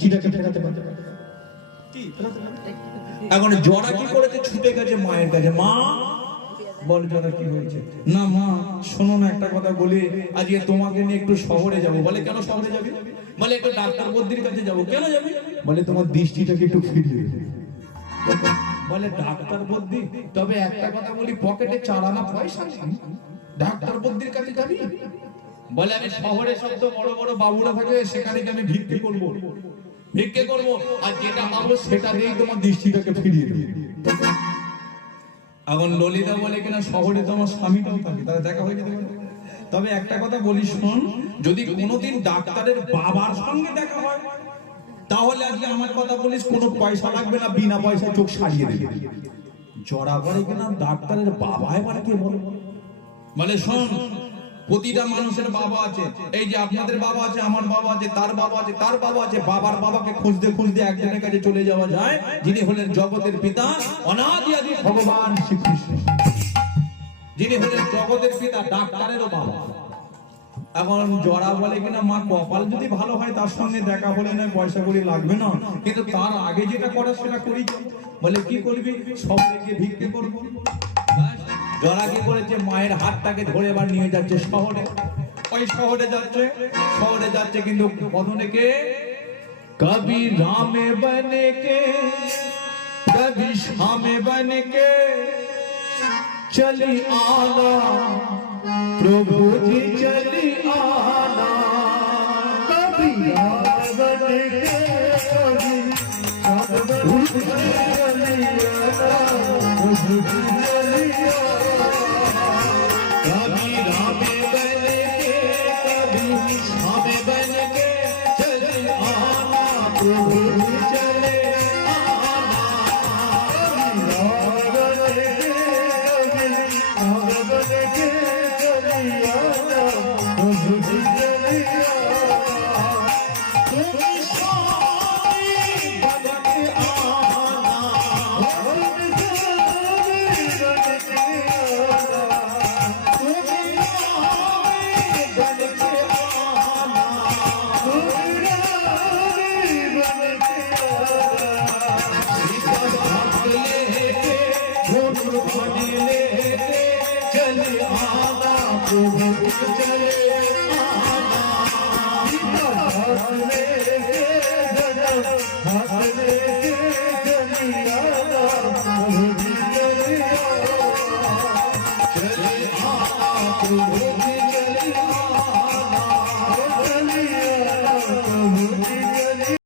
দৃষ্টিটাকে ফেরাতে পারবে কি? এখন জরা কি করেছে, ছুটে গেছে মায়ের কাছে। মা বল জরা কি হয়েছে? না মা শোনো না একটা কথা বলি, আজকে তোমাকে নিয়ে একটু শহরে যাব। বলে কেন শহরে যাবি? বলে একটু ডাক্তার বদ্রির কাছে যাব। কেন যাবি? বলে তোমার দৃষ্টিটাকে একটু ফিরিয়ে দেবে। বলে ডাক্তার বদ্রি? তবে একটা কথা বলি, পকেটে 4 আনা পয়সা নেই, ডাক্তার বদ্রির কাছে যাবি? বলে আমি শহরে সব তো বড় বড় বাবুরা থাকে, সেখানে কি আমি ভিক্ষে করব? ভিক্ষে করব আর যেটা পাবো সেটা দিয়েই তোমার দৃষ্টিটাকে ফিরিয়ে দেবে। এখন ললিতা বলে কিনা শহরে তো আমার স্বামীটাও থাকে, তাহলে দেখা হয়ে যেতে পারে। তবে একটা কথা বলি শোন, যদি কোনোদিন ডাক্তারের বাবার সঙ্গে দেখা হয় তাহলে আজকে আমার কথা বলিস, কোনো পয়সা লাগবে না, বিনা পয়সায় চোখ সারিয়ে দেবে। জরা করে কিনা ডাক্তারের বাবা এবার কে বলে? মানে শোন, প্রতিটা মানুষের বাবা আছে। এই যে আপনাদের বাবা আছে, আমার বাবা আছে, তার বাবা আছে, তার বাবা আছে। বাবার বাবাকে খুঁজতে খুঁজতে একজনের কাছে চলে যাওয়া যায়, যিনি হলেন জগতের পিতা, অনাদি আদি ভগবান শ্রীকৃষ্ণ, যিনি হলেন জগতের পিতা, ডাক্তারেরও বাবা। এখন জরা বলে কিনা মা কপাল যদি ভালো হয় তার সঙ্গে দেখা হলে না পয়সা করি লাগবে না, কিন্তু তার আগে যেটা করা সেটা করি। বলে কি করবি? শহরে গিয়ে ভিক্ষে করবো। জরা কি করেছে, মায়ের হাতটাকে ধরে এবার নিয়ে যাচ্ছে শহরে। ওই শহরে যাচ্ছে কিন্তু বদনে কে? কবি রামে বনে কে, কবি শ্যামে বনে কে, চলি আনা प्रभु जी चली आना। कभी राम बने के, कभी श्याम बने के, चली आना प्रभु जी चली आना। कभी राम बने के, कभी श्याम बने के, चली आना प्रभु जी चले आना। कभी राम बने के, कभी श्याम बने के, चले आना